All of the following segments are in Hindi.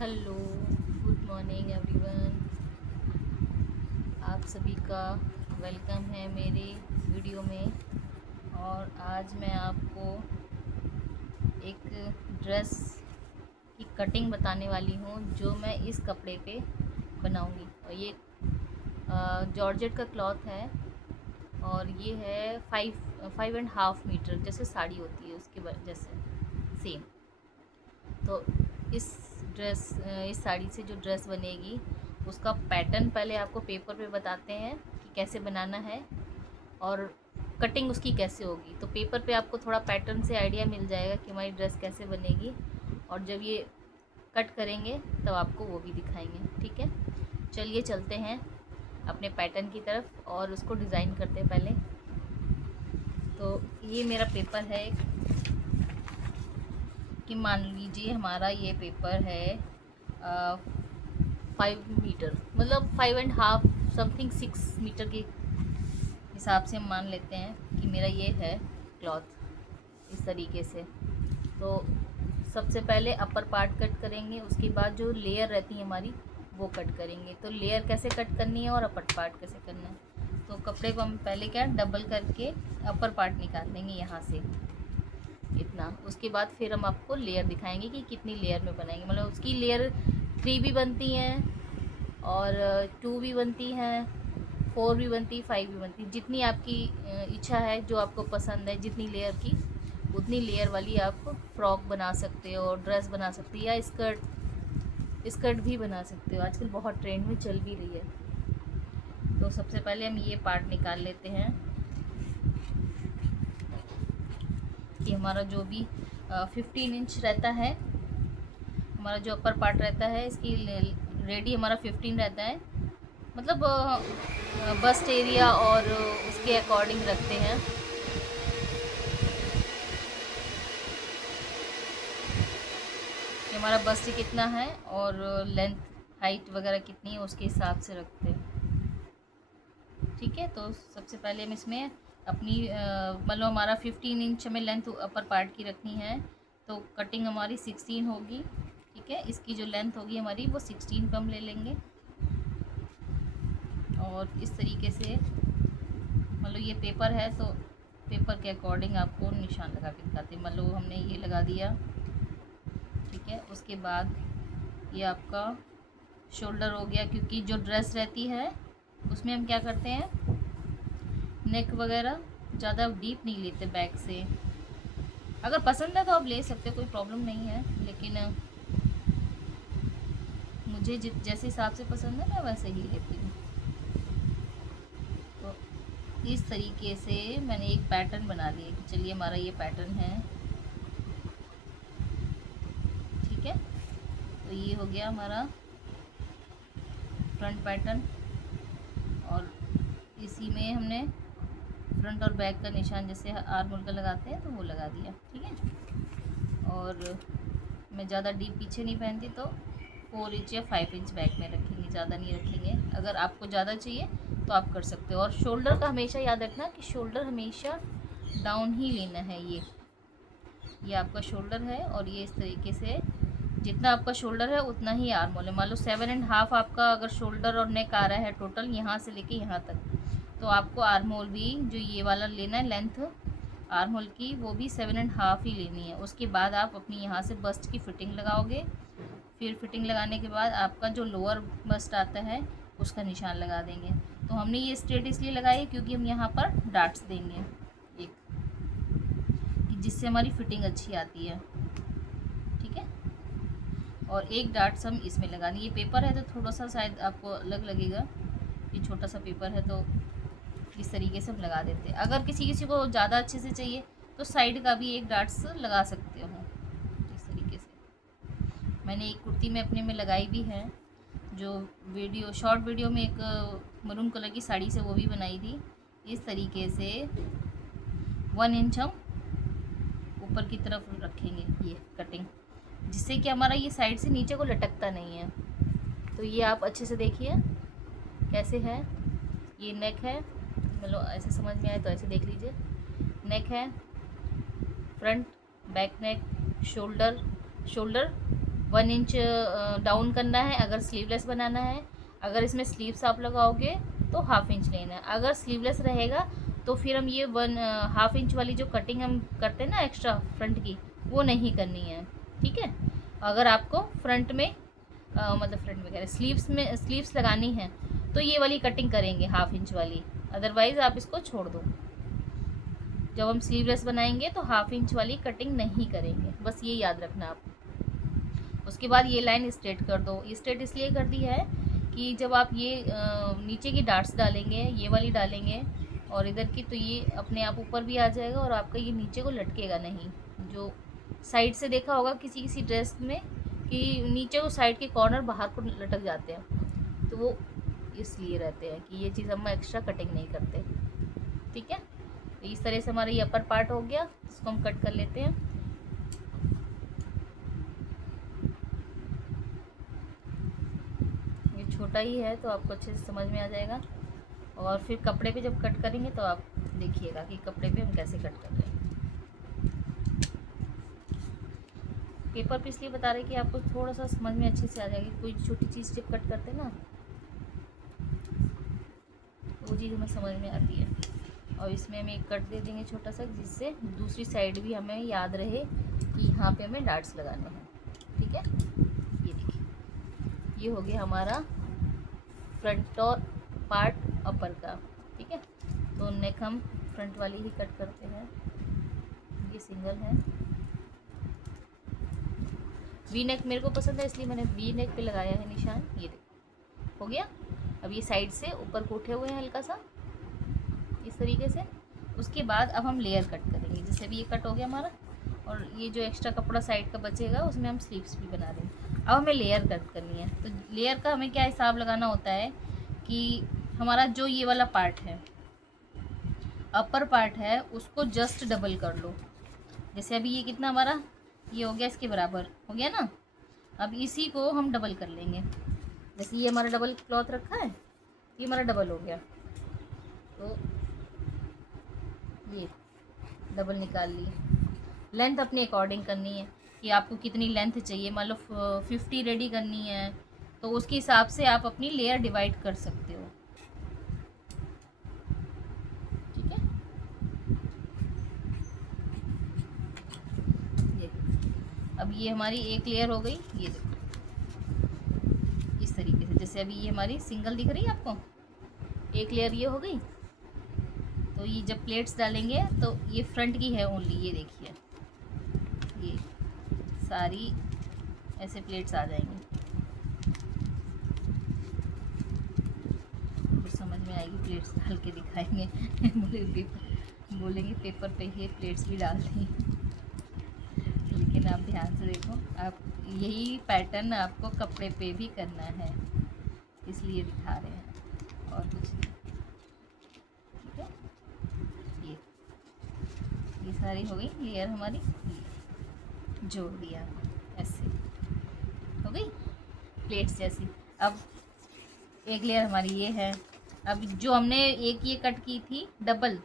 Hello, good morning everyone. आप सभी का वेलकम है मेरे वीडियो में। और आज मैं आपको एक ड्रेस की कटिंग बताने वाली हूँ जो मैं इस कपड़े पे बनाऊँगी। और ये जॉर्जेट का क्लॉथ है और ये है 5.5 मीटर, जैसे साड़ी होती है उसके जैसे सेम। तो इस इस साड़ी से जो ड्रेस बनेगी उसका पैटर्न पहले आपको पेपर पे बताते हैं कि कैसे बनाना है और कटिंग उसकी कैसे होगी। तो पेपर पे आपको थोड़ा पैटर्न से आइडिया मिल जाएगा कि हमारी ड्रेस कैसे बनेगी, और जब ये कट करेंगे तब आपको वो भी दिखाएंगे। ठीक है, चलिए चलते हैं अपने पैटर्न की तरफ और उसको डिज़ाइन करते हैं पहले। तो ये मेरा पेपर है कि मान लीजिए हमारा ये पेपर है 5 मीटर, मतलब 5.5 समथिंग 6 मीटर के हिसाब से हम मान लेते हैं कि मेरा ये है क्लॉथ इस तरीके से। तो सबसे पहले अपर पार्ट कट करेंगे, उसके बाद जो लेयर रहती है हमारी वो कट करेंगे। तो लेयर कैसे कट करनी है और अपर पार्ट कैसे करना है, तो कपड़े को हम पहले क्या डबल करके अपर पार्ट निकाल लेंगे यहाँ से इतना। उसके बाद फिर हम आपको लेयर दिखाएंगे कि कितनी लेयर में बनाएंगे। मतलब उसकी लेयर 3 भी बनती हैं और 2 भी बनती हैं, 4 भी बनती, 5 भी बनती, जितनी आपकी इच्छा है, जो आपको पसंद है जितनी लेयर की उतनी लेयर वाली आप फ्रॉक बना सकते हो, ड्रेस बना सकते हो, या स्कर्ट स्कर्ट भी बना सकते हो। आजकल बहुत ट्रेंड में चल भी रही है। तो सबसे पहले हम ये पार्ट निकाल लेते हैं कि हमारा जो भी 15 इंच रहता है, हमारा जो अपर पार्ट रहता है इसकी रेडी हमारा 15 रहता है। मतलब बस्ट एरिया और उसके अकॉर्डिंग रखते हैं। कि हमारा बस्ट कितना है और लेंथ हाइट वगैरह कितनी है उसके हिसाब से रखते हैं। ठीक है, तो सबसे पहले हम इसमें अपनी मतलब हमारा 15 इंच हमें लेंथ अपर पार्ट की रखनी है, तो कटिंग हमारी 16 होगी। ठीक है, इसकी जो लेंथ होगी हमारी वो 16 पे हम ले लेंगे। और इस तरीके से मतलब ये पेपर है तो पेपर के अकॉर्डिंग आपको निशान लगा के दिखाते हैं। मतलब हमने ये लगा दिया। ठीक है, उसके बाद ये आपका शोल्डर हो गया, क्योंकि जो ड्रेस रहती है उसमें हम क्या करते हैं नेक वगैरह ज़्यादा डीप नहीं लेते बैक से। अगर पसंद है तो आप ले सकते हो, कोई प्रॉब्लम नहीं है, लेकिन मुझे जैसे हिसाब से पसंद है मैं वैसे ही लेती हूँ। तो इस तरीके से मैंने एक पैटर्न बना लिया कि चलिए हमारा ये पैटर्न है। ठीक है, तो ये हो गया हमारा फ्रंट पैटर्न, और इसी में हमने फ्रंट और बैक का निशान जैसे आर्म होल का लगाते हैं तो वो लगा दिया। ठीक है, और मैं ज़्यादा डीप पीछे नहीं पहनती, तो 4 इंच या 5 इंच बैक में रखेंगे, ज़्यादा नहीं रखेंगे। अगर आपको ज़्यादा चाहिए तो आप कर सकते हो। और शोल्डर का हमेशा याद रखना कि शोल्डर हमेशा डाउन ही लेना है। ये आपका शोल्डर है और ये इस तरीके से जितना आपका शोल्डर है उतना ही आर्म होल है। मान लो 7.5 आपका अगर शोल्डर और नेक आ रहा है टोटल यहाँ से लेके यहाँ तक, तो आपको आर्म होल भी जो ये वाला लेना है लेंथ आर्म होल की, वो भी 7.5 ही लेनी है। उसके बाद आप अपनी यहाँ से बस्ट की फिटिंग लगाओगे। फिर फिटिंग लगाने के बाद आपका जो लोअर बस्ट आता है उसका निशान लगा देंगे। तो हमने ये स्ट्रेट इसलिए लगाई क्योंकि हम यहाँ पर डाट्स देंगे एक, कि जिससे हमारी फिटिंग अच्छी आती है। ठीक है, और एक डाट्स हम इसमें लगा देंगे। ये पेपर है तो थोड़ा सा शायद आपको अलग लगेगा, ये छोटा सा पेपर है तो इस तरीके से हम लगा देते हैं। अगर किसी किसी को ज़्यादा अच्छे से चाहिए तो साइड का भी एक डाट्स लगा सकते हो इस तरीके से। मैंने एक कुर्ती में अपने में लगाई भी है, जो वीडियो शॉर्ट वीडियो में एक मरून कलर की साड़ी से वो भी बनाई थी। इस तरीके से 1 इंच हम ऊपर की तरफ रखेंगे ये कटिंग, जिससे कि हमारा ये साइड से नीचे को लटकता नहीं है। तो ये आप अच्छे से देखिए कैसे है। ये नेक है, मतलब ऐसे समझ में आए तो ऐसे देख लीजिए। नेक है, front back neck, shoulder 1 inch down करना है अगर स्लीवलेस बनाना है। अगर इसमें स्लीव्स आप लगाओगे तो 1/2 इंच लेना है। अगर स्लीवलेस रहेगा तो फिर हम ये 1/2 इंच वाली जो कटिंग हम करते हैं ना एक्स्ट्रा फ्रंट की, वो नहीं करनी है, ठीक है। अगर आपको फ्रंट में मतलब फ्रंट में कह रहे स्लीव्स लगानी है तो ये वाली कटिंग करेंगे 1/2 इंच वाली, अदरवाइज़ आप इसको छोड़ दो। जब हम स्लीवलेस बनाएंगे तो 1/2 इंच वाली कटिंग नहीं करेंगे, बस ये याद रखना आप। उसके बाद ये लाइन स्ट्रेट कर दो। स्ट्रेट इसलिए कर दी है कि जब आप ये नीचे की डार्ट्स डालेंगे, ये वाली डालेंगे और इधर की, तो ये अपने आप ऊपर भी आ जाएगा और आपका ये नीचे को लटकेगा नहीं। जो साइड से देखा होगा किसी किसी ड्रेस में कि नीचे को साइड के कॉर्नर बाहर को लटक जाते हैं, तो वो इसलिए रहते हैं कि ये चीज़ हम एक्स्ट्रा कटिंग नहीं करते, ठीक है। तो इस तरह से हमारा ये अपर पार्ट हो गया, इसको हम कट कर लेते हैं। ये छोटा ही है तो आपको अच्छे से समझ में आ जाएगा, और फिर कपड़े पे जब कट करेंगे तो आप देखिएगा कि कपड़े पे हम कैसे कट कर रहे हैं। पेपर पे इसलिए बता रहे कि आपको थोड़ा सा समझ में अच्छे से आ जाएगी। कोई छोटी चीज़ जब कट करते हैं ना, वो चीज़ हमें समझ में आती है। और इसमें हम एक कट दे देंगे छोटा सा, जिससे दूसरी साइड भी हमें याद रहे कि यहाँ पे हमें डार्ट्स लगाने हैं, ठीक है। ये देखिए, ये हो गया हमारा फ्रंट और पार्ट अपर का, ठीक है। तो नेक हम फ्रंट वाली ही कट करते हैं। ये सिंगल है। वी नेक मेरे को पसंद है इसलिए मैंने वी नेक पे लगाया है निशान। ये देखो, हो गया। अब ये साइड से ऊपर को उठे हुए हैं हल्का सा, इस तरीके से। उसके बाद अब हम लेयर कट करेंगे। जैसे अभी ये कट हो गया हमारा, और ये जो एक्स्ट्रा कपड़ा साइड का बचेगा उसमें हम स्लीव्स भी बना देंगे। अब हमें लेयर कट करनी है। तो लेयर का हमें क्या हिसाब लगाना होता है कि हमारा जो ये वाला पार्ट है, अपर पार्ट है, उसको जस्ट डबल कर लो। जैसे अभी ये कितना हमारा, ये हो गया इसके बराबर, हो गया ना। अब इसी को हम डबल कर लेंगे। जैसे ये हमारा डबल क्लॉथ रखा है, ये हमारा डबल हो गया, तो ये डबल निकाल ली। लेंथ अपने अकॉर्डिंग करनी है कि आपको कितनी लेंथ चाहिए। मान लो 50 रेडी करनी है तो उसके हिसाब से आप अपनी लेयर डिवाइड कर सकते हो, ठीक है। ये अब ये हमारी एक लेयर हो गई। ये देखो इस तरीके से, जैसे अभी ये हमारी सिंगल दिख रही है आपको, एक लेयर ये हो गई। तो ये जब प्लेट्स डालेंगे तो ये फ्रंट की है ओनली, ये देखिए, ये सारी ऐसे प्लेट्स आ जाएंगी। तो समझ में आएगी, प्लेट्स डाल के दिखाएंगे बोलेंगे पेपर पे ही प्लेट्स भी डाल दी। लेकिन आप ध्यान से देखो, आप यही पैटर्न आपको कपड़े पे भी करना है, इसलिए दिखा रहे हैं और कुछ नहीं, ठीक है। ये सारी हो गई लेयर हमारी, जोड़ दिया ऐसे, हो गई प्लेट्स जैसी। अब एक लेयर हमारी ये है। अब जो हमने एक ये कट की थी डबल,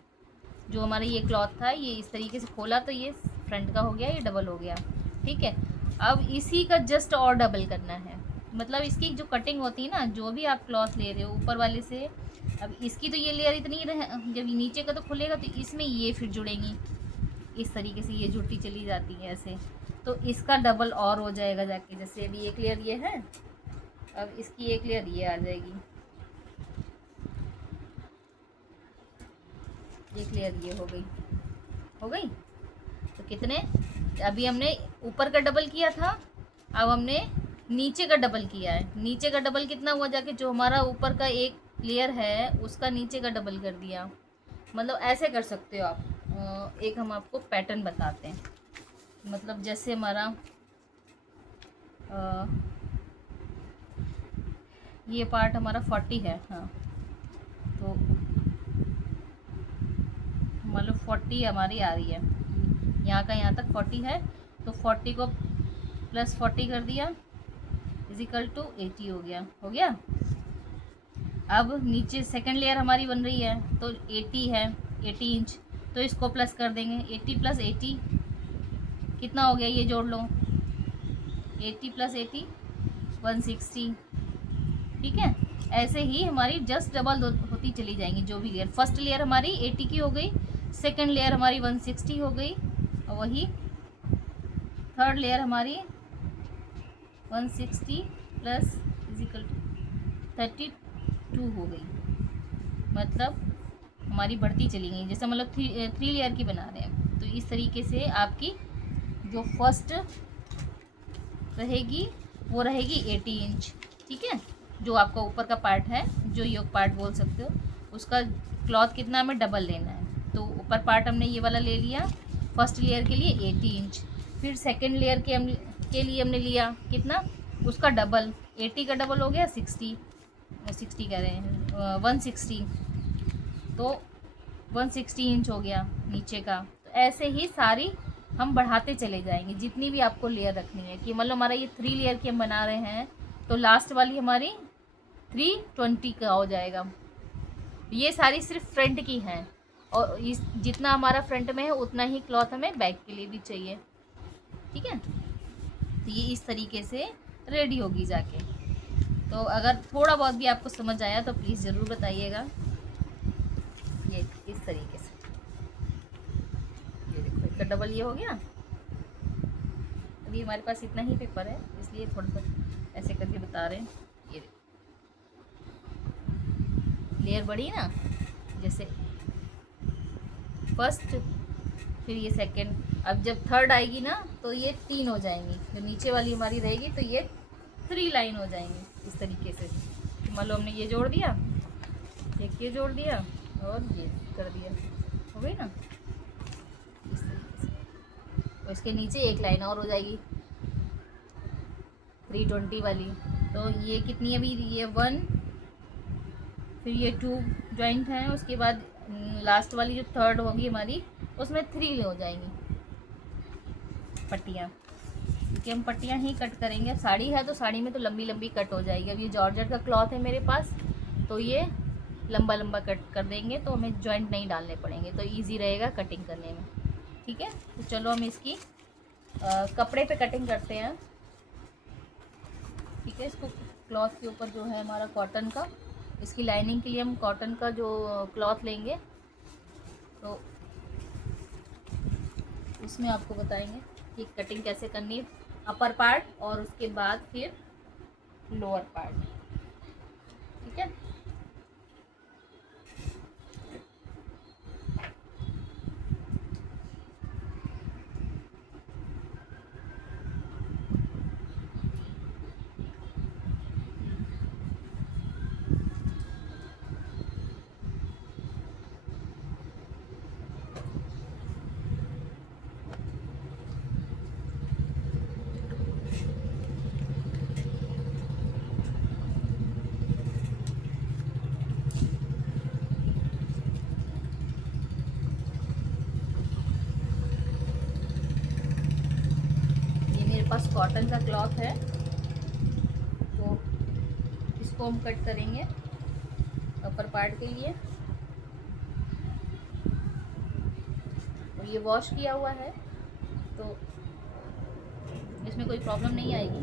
जो हमारा ये क्लॉथ था, ये इस तरीके से खोला तो ये फ्रंट का हो गया, ये डबल हो गया, ठीक है। अब इसी का जस्ट और डबल करना है। मतलब इसकी जो कटिंग होती है ना, जो भी आप क्लॉथ ले रहे हो ऊपर वाले से, अब इसकी तो ये लेयर इतनी रहे, जब नीचे का तो खुलेगा तो इसमें ये फिर जुड़ेंगी इस तरीके से, ये जुड़ती चली जाती है ऐसे। तो इसका डबल और हो जाएगा जाके। जैसे अभी एक लेयर ये है, अब इसकी एक लेयर ये आ जाएगी, एक लेयर ये हो गई, हो गई। तो कितने, अभी हमने ऊपर का डबल किया था, अब हमने नीचे का डबल किया है। नीचे का डबल कितना हुआ जाके, जो हमारा ऊपर का एक लेयर है उसका नीचे का डबल कर दिया। मतलब ऐसे कर सकते हो आप। एक हम आपको पैटर्न बताते हैं। मतलब जैसे हमारा ये पार्ट हमारा 40 है, हाँ, तो मान लो 40 हमारी आ रही है, यहाँ का यहाँ तक 40 है, तो 40 को प्लस 40 कर दिया इजिकल टू 80 हो गया, हो गया। अब नीचे सेकंड लेयर हमारी बन रही है तो 80 है, 80 इंच, तो इसको प्लस कर देंगे। 80 प्लस 80 कितना हो गया, ये जोड़ लो, 80 + 80 160, ठीक है। ऐसे ही हमारी जस्ट डबल होती चली जाएंगी जो भी लेयर। फर्स्ट लेयर हमारी 80 की हो गई, सेकंड लेयर हमारी 160 हो गई, और वही थर्ड लेयर हमारी 160 प्लस इजिकल 32 हो गई। मतलब हमारी बढ़ती चली गई, जैसे मतलब थ्री लेयर की बना रहे हैं। तो इस तरीके से आपकी जो फर्स्ट रहेगी वो रहेगी 80 इंच, ठीक है। जो आपका ऊपर का पार्ट है, जो योक पार्ट बोल सकते हो, उसका क्लॉथ कितना हमें डबल लेना है। तो ऊपर पार्ट हमने ये वाला ले लिया फर्स्ट लेयर के लिए 80 इंच, फिर सेकेंड लेयर के लिए हमने लिया कितना, उसका डबल, 80 का डबल हो गया 60 कह रहे हैं 160, तो 160 इंच हो गया नीचे का। तो ऐसे ही सारी हम बढ़ाते चले जाएंगे जितनी भी आपको लेयर रखनी है। कि मतलब हमारा ये 3 लेयर की हम बना रहे हैं, तो लास्ट वाली हमारी 320 का हो जाएगा। ये सारी सिर्फ फ्रंट की हैं, और इस जितना हमारा फ्रंट में है उतना ही क्लॉथ हमें बैक के लिए भी चाहिए, ठीक है। तो ये इस तरीके से रेडी होगी जाके। तो अगर थोड़ा बहुत भी आपको समझ आया तो प्लीज़ ज़रूर बताइएगा। ये इस तरीके से, ये देखो इसका डबल ये हो गया। अभी हमारे पास इतना ही पेपर है इसलिए थोड़ा सा ऐसे करके बता रहे हैं। ये लेयर बड़ी ना, जैसे फर्स्ट, फिर ये सेकंड, अब जब थर्ड आएगी ना तो ये 3 हो जाएंगी, जो नीचे वाली हमारी रहेगी तो ये 3 लाइन हो जाएंगी इस तरीके से। मान लो हमने ये जोड़ दिया, एक ये जोड़ दिया और ये कर दिया, हो गई ना इस तरीके से। और इसके नीचे एक लाइन और हो जाएगी 320 वाली। तो ये कितनी, अभी ये 1, फिर ये 2 जॉइंट हैं, उसके बाद लास्ट वाली जो थर्ड होगी हमारी उसमें 3 हो जाएंगी पट्टियाँ, क्योंकि हम पट्टियाँ ही कट करेंगे। अब साड़ी है तो साड़ी में तो लंबी लंबी कट हो जाएगी। अब ये जॉर्जेट का क्लॉथ है मेरे पास, तो ये लंबा लंबा कट कर देंगे तो हमें जॉइंट नहीं डालने पड़ेंगे, तो इजी रहेगा कटिंग करने में, ठीक है। तो चलो हम इसकी कपड़े पे कटिंग करते हैं, ठीक है। इसको क्लॉथ के ऊपर जो है हमारा कॉटन का, इसकी लाइनिंग के लिए हम कॉटन का जो क्लॉथ लेंगे, तो उसमें आपको बताएंगे कि कटिंग कैसे करनी है, अपर पार्ट और उसके बाद फिर लोअर पार्ट, ठीक है। पास कॉटन का क्लॉथ है तो इसको हम कट करेंगे अपर पार्ट के लिए। और ये वॉश किया हुआ है तो इसमें कोई प्रॉब्लम नहीं आएगी।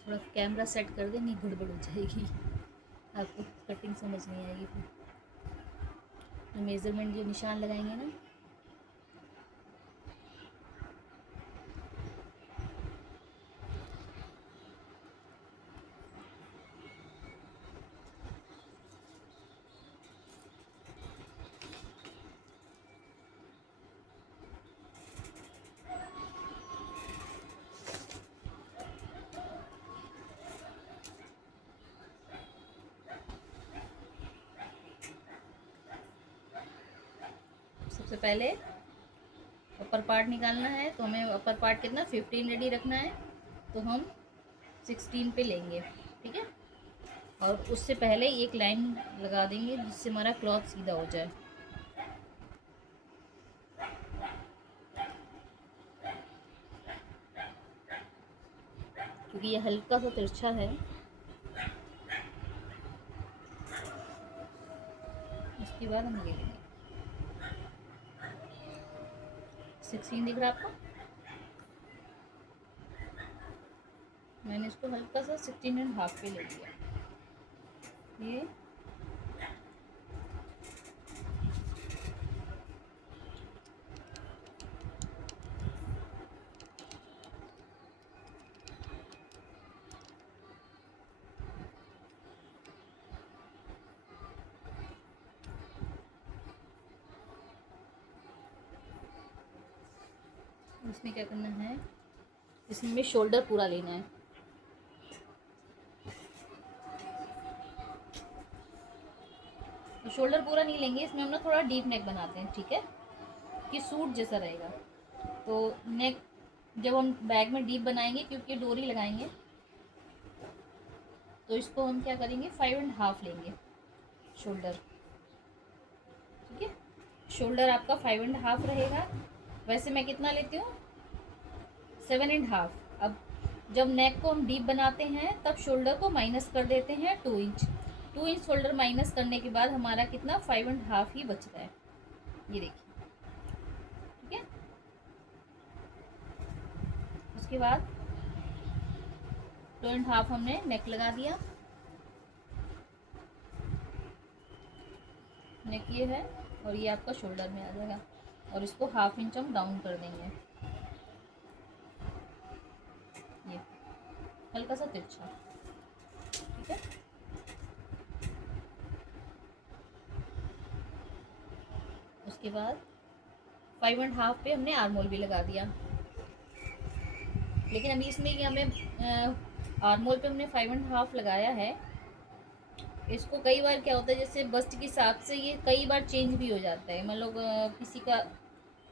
थोड़ा कैमरा सेट कर दे, नहीं गड़बड़ हो जाएगी, आपको कटिंग समझ नहीं आएगी। फिर मेज़रमेंट जो निशान लगाएंगे ना, सबसे पहले अपर पार्ट निकालना है, तो हमें अपर पार्ट कितना 15 रेडी रखना है, तो हम 16 पे लेंगे, ठीक है। और उससे पहले एक लाइन लगा देंगे जिससे हमारा क्लॉथ सीधा हो जाए। क्योंकि ये हल्का सा तिरछा है, उसके बाद हम ले लेंगे। 16 दिख रहा आपको? मैंने इसको हल्का सा 16.5 पे ले लिया। ये इसमें क्या करना है, इसमें शोल्डर पूरा लेना है। तो शोल्डर पूरा नहीं लेंगे, इसमें हम ना थोड़ा डीप नेक बनाते हैं, ठीक है, कि सूट जैसा रहेगा। तो नेक जब हम बैग में डीप बनाएंगे, क्योंकि डोरी लगाएंगे, तो इसको हम क्या करेंगे 5.5 लेंगे शोल्डर, ठीक है। शोल्डर आपका 5.5 रहेगा। वैसे मैं कितना लेती हूँ 7.5। अब जब नेक को हम डीप बनाते हैं तब शोल्डर को माइनस कर देते हैं 2 इंच। 2 इंच शोल्डर माइनस करने के बाद हमारा कितना 5.5 ही बचता है, ये देखिए, ठीक है। उसके बाद 2.5 हमने नेक लगा दिया, नेक ये है, और ये आपका शोल्डर में आ जाएगा। और इसको 1/2 इंच हम डाउन कर देंगे, ये हल्का सा तिरछा, ठीक है। उसके बाद 5.5 पे हमने आर्म होल भी लगा दिया। लेकिन अभी इसमें ये हमें आर्म होल पे हमने 5.5 लगाया है। इसको कई बार क्या होता है, जैसे बस्ट के हिसाब से ये कई बार चेंज भी हो जाता है। मतलब किसी का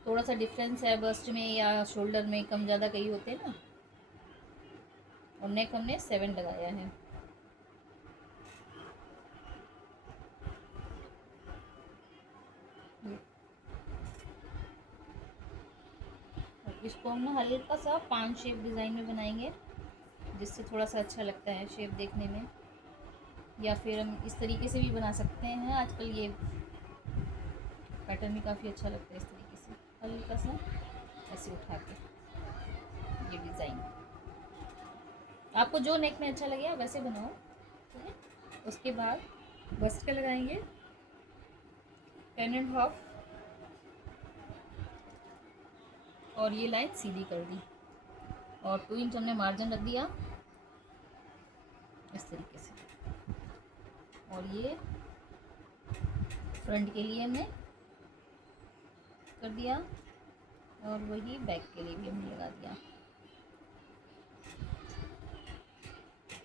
थोड़ा सा डिफरेंस है बस्ट में या शोल्डर में, कम ज़्यादा कई होते हैं ना। और नेक हमने 7 लगाया है। इसको हम ना हल्का सा 5 शेप डिज़ाइन में बनाएंगे, जिससे थोड़ा सा अच्छा लगता है शेप देखने में। या फिर हम इस तरीके से भी बना सकते हैं, आजकल ये पैटर्न भी काफ़ी अच्छा लगता है। इस तरीके से हल्का सा ऐसे उठा के ये डिज़ाइन, आपको जो नेक में अच्छा लगे वैसे बनाओ, ठीक है। उसके बाद बस्ट का लगाएंगे 10.5, और ये लाइन सीधी कर दी, और 2 इंच हमने मार्जिन रख दिया इस तरीके से। और ये फ्रंट के लिए हमने कर दिया, और वही बैक के लिए भी हमने लगा दिया।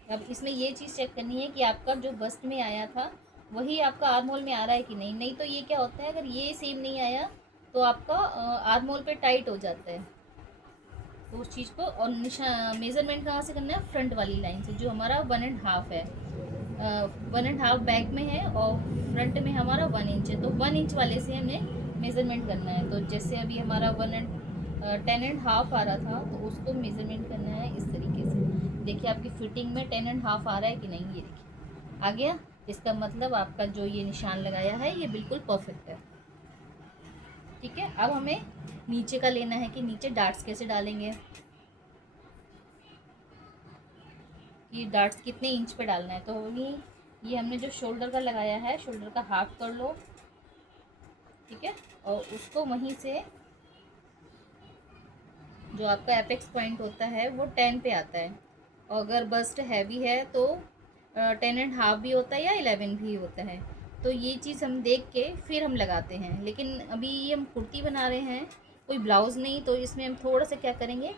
अब इसमें ये चीज़ चेक करनी है कि आपका जो बस्ट में आया था वही आपका आर्म होल में आ रहा है कि नहीं। नहीं तो ये क्या होता है, अगर ये सेम नहीं आया तो आपका आर्म होल पे टाइट हो जाता है। तो उस चीज़ को, और मेज़रमेंट कहाँ से करना है, फ्रंट वाली लाइन से, जो हमारा 1.5 है। 1.5 बैक में है और फ्रंट में हमारा 1 इंच है, तो 1 इंच वाले से हमें मेज़रमेंट करना है। तो जैसे अभी हमारा 10.5 आ रहा था, तो उसको मेज़रमेंट करना है इस तरीके से। देखिए आपकी फिटिंग में 10.5 आ रहा है कि नहीं, ये देखिए आ गया। इसका मतलब आपका जो ये निशान लगाया है ये बिल्कुल परफेक्ट है, ठीक है। अब हमें नीचे का लेना है कि नीचे डार्ट्स कैसे डालेंगे, कि डार्ट्स कितने इंच पे डालना है। तो वही ये हमने जो शोल्डर का लगाया है, शोल्डर का हाफ कर लो, ठीक है। और उसको वहीं से जो आपका एपेक्स पॉइंट होता है वो 10 पे आता है। और अगर बस्ट हैवी है तो 10.5 भी होता है या 11 भी होता है। तो ये चीज़ हम देख के फिर हम लगाते हैं। लेकिन अभी ये हम कुर्ती बना रहे हैं, कोई ब्लाउज़ नहीं, तो इसमें हम थोड़ा सा क्या करेंगे,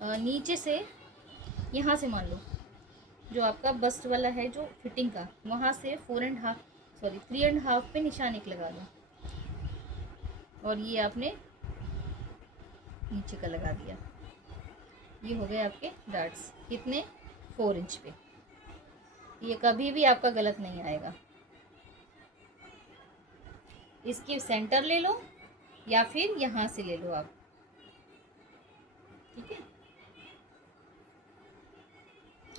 नीचे से यहाँ से मान लो जो आपका बस्ट वाला है जो फिटिंग का, वहाँ से 3.5 पे निशान एक लगा दो, और ये आपने नीचे का लगा दिया। ये हो गए आपके डार्ट्स, कितने, 4 इंच पे। ये कभी भी आपका गलत नहीं आएगा। इसकी सेंटर ले लो या फिर यहाँ से ले लो आप, ठीक है।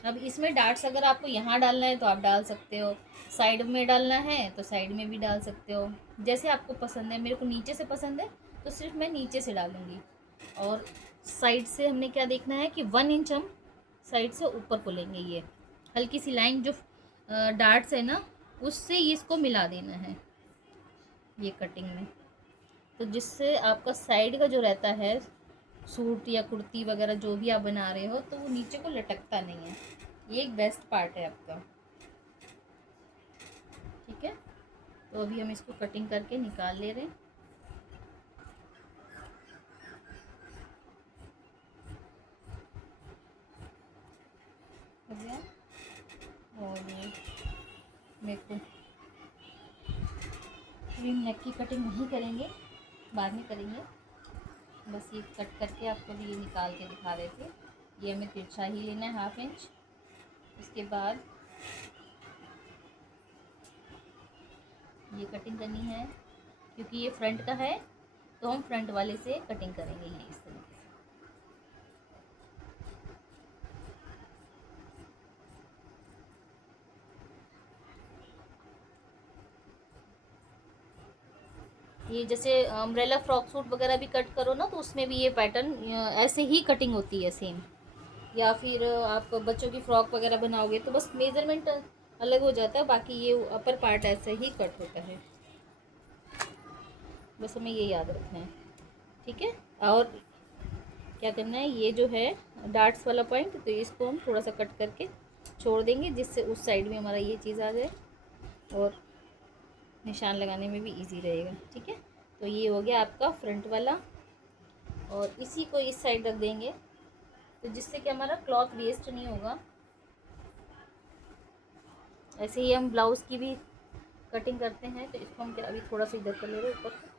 अब इसमें डार्ट्स अगर आपको यहाँ डालना है तो आप डाल सकते हो, साइड में डालना है तो साइड में भी डाल सकते हो, जैसे आपको पसंद है। मेरे को नीचे से पसंद है तो सिर्फ मैं नीचे से डालूँगी। और साइड से हमने क्या देखना है कि 1 इंच हम साइड से ऊपर को लेंगे। ये हल्की सी लाइन जो डार्ट्स है ना, उससे इसको मिला देना है ये कटिंग में, तो जिससे आपका साइड का जो रहता है सूट या कुर्ती वगैरह जो भी आप बना रहे हो, तो वो नीचे को लटकता नहीं है। ये एक बेस्ट पार्ट है आपका, ठीक है। तो अभी हम इसको कटिंग करके निकाल ले रहे हैं। हो गया। और मेरे को नेक की कटिंग नहीं करेंगे, बाद में करेंगे। बस ये कट करके आपको भी ये निकाल के दिखा रहे थे। ये हमें तिरछा ही लेना है 1/2 इंच। इसके बाद ये कटिंग करनी है, क्योंकि ये फ्रंट का है तो हम फ्रंट वाले से कटिंग करेंगे ये इस तरीके से। ये जैसे अम्ब्रेला फ्रॉक सूट वगैरह भी कट करो ना, तो उसमें भी ये पैटर्न ऐसे ही कटिंग होती है सेम। या फिर आप बच्चों की फ्रॉक वगैरह बनाओगे तो बस मेज़रमेंट अलग हो जाता है, बाकी ये अपर पार्ट ऐसे ही कट होता है। बस हमें ये याद रखना है, ठीक है। और क्या करना है, ये जो है डार्ट्स वाला पॉइंट, तो इसको हम थोड़ा सा कट करके छोड़ देंगे, जिससे उस साइड में हमारा ये चीज़ आ जाए और निशान लगाने में भी इजी रहेगा, ठीक है। तो ये हो गया आपका फ्रंट वाला, और इसी को इस साइड रख देंगे, तो जिससे कि हमारा क्लॉथ वेस्ट नहीं होगा। ऐसे ही हम ब्लाउज़ की भी कटिंग करते हैं, तो इसको हम क्या अभी थोड़ा सा इधर कर ले रहे हैं ऊपर।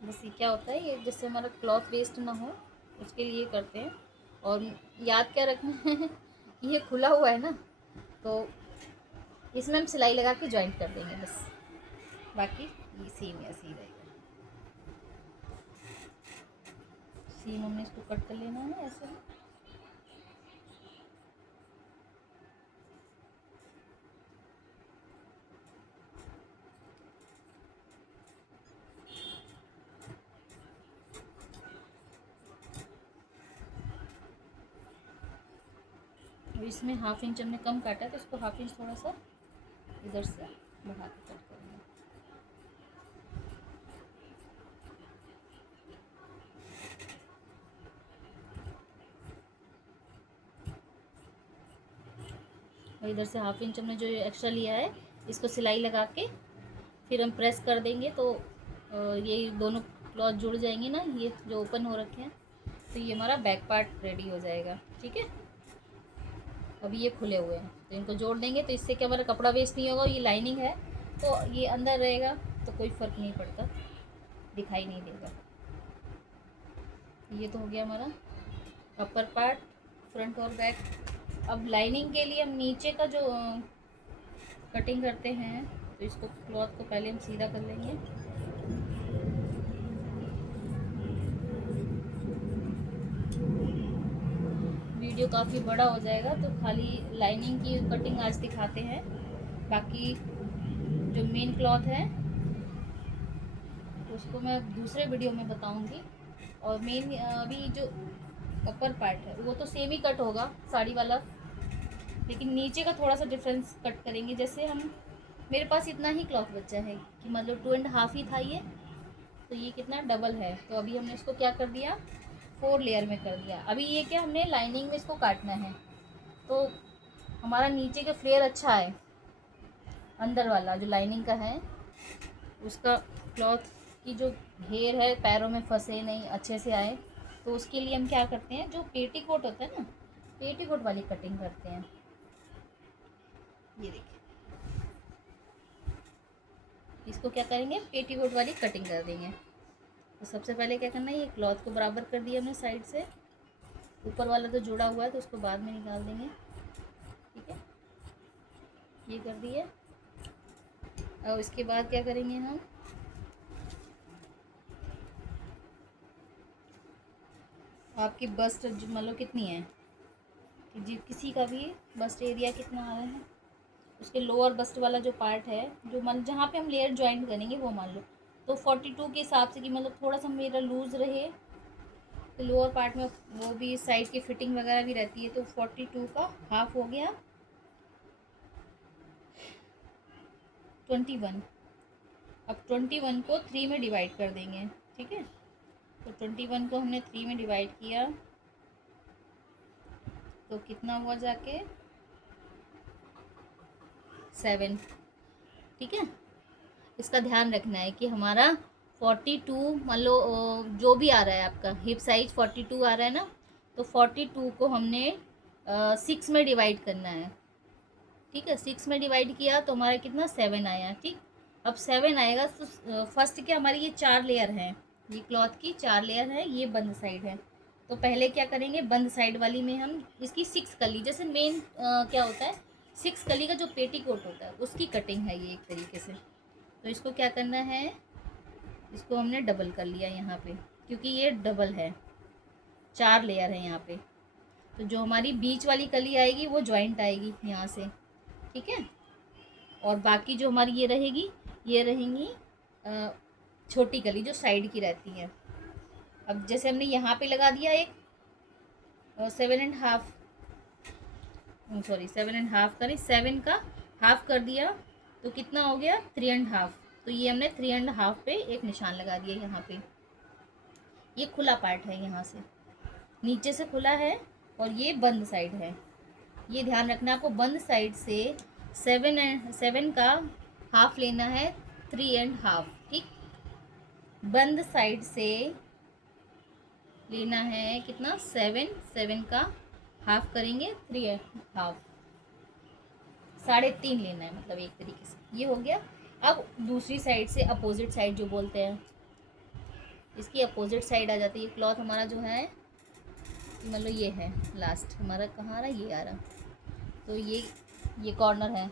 बस ये क्या होता है, ये जिससे हमारा क्लॉथ वेस्ट ना हो उसके लिए करते हैं। और याद क्या रखना है ये खुला हुआ है ना, तो इसमें हम सिलाई लगा के जॉइंट कर देंगे बस, बाकी ये सेम ऐसे ही रहेगा। सीम हमने इसको कट कर लेना है ऐसे। और इसमें 1/2 इंच हमने कम काटा है, तो इसको 1/2 इंच थोड़ा सा इधर से बढ़ा के कट करेंगे। और इधर से 1/2 इंच हमने जो एक्स्ट्रा लिया है, इसको सिलाई लगा के फिर हम प्रेस कर देंगे, तो ये दोनों क्लॉथ जुड़ जाएंगे ना, ये जो ओपन हो रखे हैं, तो ये हमारा बैक पार्ट रेडी हो जाएगा, ठीक है। अभी ये खुले हुए हैं तो इनको जोड़ देंगे, तो इससे क्या हमारा कपड़ा वेस्ट नहीं होगा। ये लाइनिंग है तो ये अंदर रहेगा, तो कोई फ़र्क नहीं पड़ता, दिखाई नहीं देगा। ये तो हो गया हमारा अपर पार्ट, फ्रंट और बैक। अब लाइनिंग के लिए हम नीचे का जो कटिंग करते हैं, तो इसको क्लॉथ को पहले हम सीधा कर लेंगे। वीडियो काफ़ी बड़ा हो जाएगा, तो खाली लाइनिंग की कटिंग आज दिखाते हैं, बाकी जो मेन क्लॉथ है उसको मैं दूसरे वीडियो में बताऊंगी। और मेन अभी जो अपर पार्ट है वो तो सेम ही कट होगा साड़ी वाला, लेकिन नीचे का थोड़ा सा डिफरेंस कट करेंगे। जैसे हम, मेरे पास इतना ही क्लॉथ बचा है कि मतलब 2.5 ही था ये, तो ये कितना डबल है, तो अभी हमने इसको क्या कर दिया, 4 लेयर में कर दिया। अभी ये क्या हमने लाइनिंग में इसको काटना है, तो हमारा नीचे का फ्लेयर अच्छा है, अंदर वाला जो लाइनिंग का है उसका क्लॉथ ताकि जो हेयर है पैरों में फंसे नहीं, अच्छे से आए। तो उसके लिए हम क्या करते हैं, जो पेटीकोट होता है ना, पेटीकोट वाली कटिंग करते हैं। ये देखिए, इसको क्या करेंगे, पेटीकोट वाली कटिंग कर देंगे। तो सबसे पहले क्या करना है, ये क्लॉथ को बराबर कर दिया हमने साइड से, ऊपर वाला तो जुड़ा हुआ है तो उसको बाद में निकाल देंगे। ठीक है, ये कर दिए। और इसके बाद क्या करेंगे हम, आपकी बस्ट मान लो कितनी है, कि किसी का भी बस्ट एरिया कितना आ रहा है, उसके लोअर बस्ट वाला जो पार्ट है, जो मान जहाँ पे हम लेयर ज्वाइन करेंगे वो मान लो तो 42 के हिसाब से, कि मतलब थोड़ा सा मेरा लूज़ रहे, तो लोअर पार्ट में वो भी साइड की फिटिंग वगैरह भी रहती है। तो 42 का हाफ हो गया 21। अब 21 को 3 में डिवाइड कर देंगे। ठीक है, तो 21 को हमने 3 में डिवाइड किया तो कितना हुआ जाके 7। ठीक है, इसका ध्यान रखना है कि हमारा 42 मान लो जो भी आ रहा है आपका हिप साइज 42 आ रहा है ना, तो 42 को हमने 6 में डिवाइड करना है। ठीक है, 6 में डिवाइड किया तो हमारा कितना 7 आया। ठीक, अब 7 आएगा तो फर्स्ट क्या हमारी ये 4 लेयर हैं, ये क्लॉथ की 4 लेयर है, ये बंद साइड है। तो पहले क्या करेंगे, बंद साइड वाली में हम इसकी 6 कली, जैसे मेन क्या होता है 6 कली का जो पेटीकोट होता है उसकी कटिंग है ये एक तरीके से। तो इसको क्या करना है, इसको हमने डबल कर लिया यहाँ पे, क्योंकि ये डबल है, 4 लेयर है यहाँ पे। तो जो हमारी बीच वाली कली आएगी वो जॉइंट आएगी यहाँ से। ठीक है, और बाकी जो हमारी ये रहेगी, ये रहेंगी छोटी कली जो साइड की रहती है। अब जैसे हमने यहाँ पे लगा दिया एक 7.5, सॉरी 7.5 का नहीं, 7 का हाफ कर दिया तो कितना हो गया 3.5। तो ये हमने 3.5 पे एक निशान लगा दिया यहाँ पे। ये खुला पार्ट है, यहाँ से नीचे से खुला है, और ये बंद साइड है। ये ध्यान रखना आपको, बंद साइड से 7 का हाफ लेना है 3.5। ठीक, बंद साइड से लेना है कितना 7 का हाफ करेंगे 3.5, 3.5 लेना है, मतलब एक तरीके से ये हो गया। अब दूसरी साइड से अपोजिट साइड जो बोलते हैं, इसकी अपोजिट साइड आ जाती है। क्लॉथ हमारा जो है मतलब ये है लास्ट हमारा, कहाँ आ रहा है, ये आ रहा, तो ये कॉर्नर है,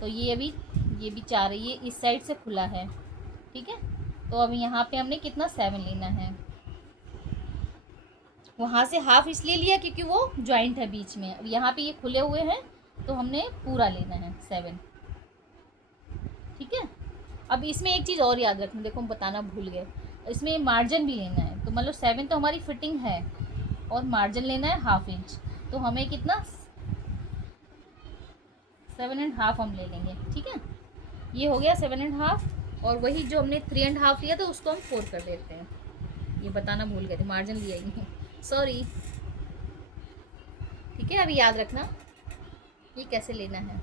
तो ये अभी ये भी 4 है, ये इस साइड से खुला है। ठीक है, तो अब यहाँ पे हमने कितना 7 लेना है, वहाँ से हाफ इसलिए लिया क्योंकि वो जॉइंट है बीच में। अब यहाँ पे ये खुले हुए हैं तो हमने पूरा लेना है 7। ठीक है, अब इसमें एक चीज़ और याद रखना, देखो हम बताना भूल गए, इसमें मार्जिन भी लेना है। तो मतलब 7 तो हमारी फिटिंग है और मार्जिन लेना है 1/2 इंच, तो हमें कितना 7.5 हम ले लेंगे। ठीक है, ये हो गया 7.5, और वही जो हमने 3.5 लिया था उसको हम 4 कर देते हैं। ये बताना भूल गए थे, मार्जिन लिया ही नहीं, सॉरी। ठीक है, अभी याद रखना ये कैसे लेना है।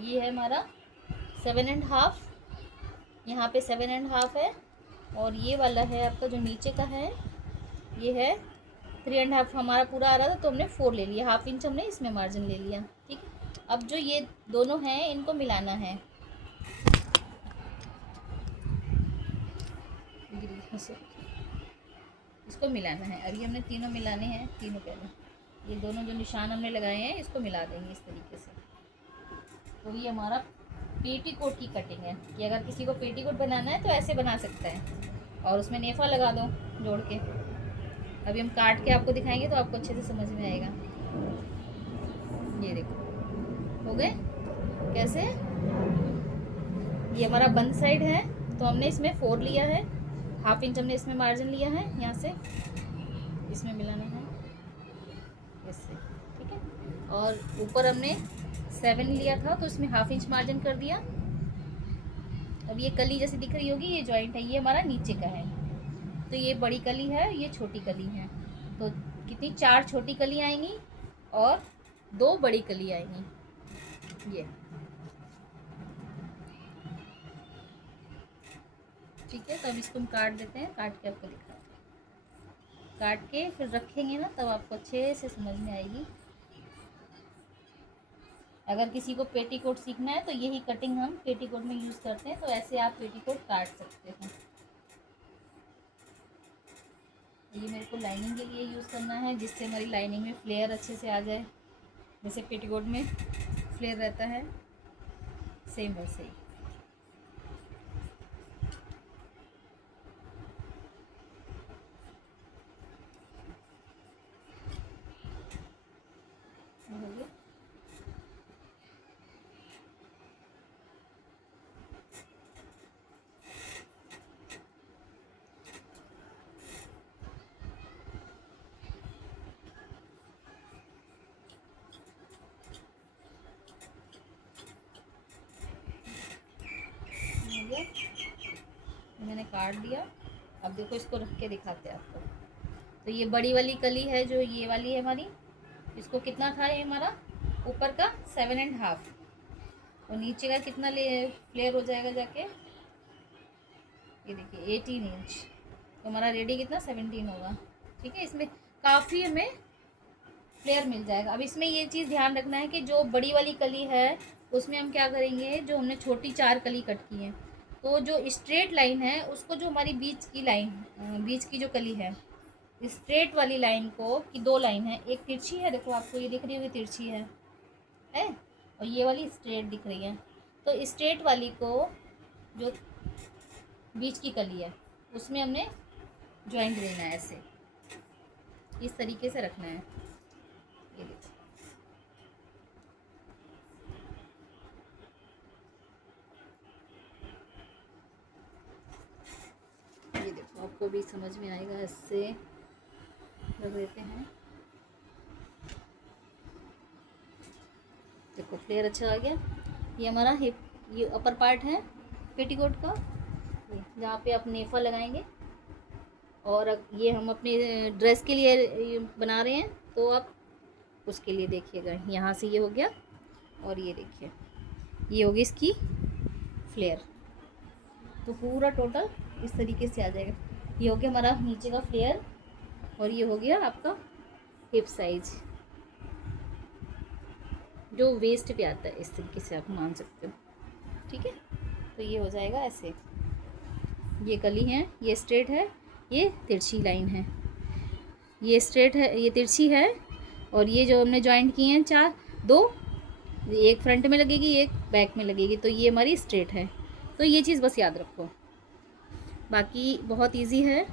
ये है हमारा 7.5, यहाँ पे 7.5 है, और ये वाला है आपका जो नीचे का है ये है 3.5 हमारा पूरा आ रहा था, तो हमने 4 ले लिया, 1/2 इंच हमने इसमें मार्जिन ले लिया। ठीक है, अब जो ये दोनों हैं इनको मिलाना है, इसको मिलाना है। अभी हमने तीनों मिलाने हैं, तीनों पहले ये दोनों जो निशान हमने लगाए हैं इसको मिला देंगे इस तरीके से। तो ये हमारा पेटीकोट की कटिंग है, कि अगर किसी को पेटीकोट बनाना है तो ऐसे बना सकता है, और उसमें नेफा लगा दो जोड़ के। अभी हम काट के आपको दिखाएंगे तो आपको अच्छे से समझ में आएगा। ये देखो हो गए कैसे। ये हमारा बंद साइड है, तो हमने इसमें 4 लिया है, 1/2 इंच हमने इसमें मार्जिन लिया है, यहाँ से इसमें मिलाना है इससे। ठीक है, और ऊपर हमने 7 लिया था तो इसमें 1/2 इंच मार्जिन कर दिया। अब ये कली जैसे दिख रही होगी ये जॉइंट है, ये हमारा नीचे का है, तो ये बड़ी कली है, ये छोटी कली है, तो कितनी 4 छोटी कली आएंगी और 2 बड़ी कली आएंगी। ये ठीक है, तो अब इसको हम काट देते हैं, काट के आपको दिखाते हैं। काट के फिर रखेंगे ना तब आपको अच्छे से समझ में आएगी। अगर किसी को पेटीकोट सीखना है तो यही कटिंग हम पेटीकोट में यूज़ करते हैं, तो ऐसे आप पेटीकोट काट सकते हैं। ये मेरे को लाइनिंग के लिए यूज़ करना है, जिससे हमारी लाइनिंग में फ्लेयर अच्छे से आ जाए, जैसे पेटीकोट में फ्लेयर रहता है सेम वैसे ही। मैंने काट दिया। अब देखो इसको रख के दिखाते हैं आपको। तो ये बड़ी वाली कली है जो ये वाली है हमारी, इसको कितना था ये हमारा ऊपर का 7.5, और नीचे का कितना ले फ्लेयर हो जाएगा जाके, ये देखिए 18 इंच। तो हमारा रेडी कितना 17 होगा। ठीक है, इसमें काफ़ी हमें फ्लेयर मिल जाएगा। अब इसमें ये चीज़ ध्यान रखना है कि जो बड़ी वाली कली है उसमें हम क्या करेंगे, जो हमने छोटी 4 कली कट की है, तो जो स्ट्रेट लाइन है उसको, जो हमारी बीच की लाइन, बीच की जो कली है, स्ट्रेट वाली लाइन को, की 2 लाइन है, एक तिरछी है, देखो आपको ये दिख रही होगी तिरछी है, और ये वाली स्ट्रेट दिख रही है। तो स्ट्रेट वाली को, जो बीच की कली है, उसमें हमने जॉइंट देना है, ऐसे इस तरीके से रखना है। ये देखो, ये देखो आपको भी समझ में आएगा, इससे रख देते हैं। देखो फ्लेयर अच्छा आ गया। ये हमारा हिप, ये अपर पार्ट है पेटीकोट का, जहाँ पे आप नेफा लगाएंगे। और ये हम अपने ड्रेस के लिए बना रहे हैं, तो आप उसके लिए देखिएगा, यहाँ से ये हो गया, और ये देखिए ये होगी इसकी फ्लेयर। तो पूरा टोटल इस तरीके से आ जाएगा। ये हो गया हमारा नीचे का फ्लेयर, और ये हो गया आपका हिप साइज, जो वेस्ट पे आता है, इस तरीके से आप मान सकते हो। ठीक है, तो ये हो जाएगा ऐसे। ये कली है, ये स्ट्रेट है, ये तिरछी लाइन है, ये स्ट्रेट है, ये तिरछी है, और ये जो हमने जॉइंट किए हैं 4, 2, एक फ्रंट में लगेगी, एक बैक में लगेगी, तो ये हमारी स्ट्रेट है। तो ये चीज़ बस याद रखो, बाकी बहुत इजी है।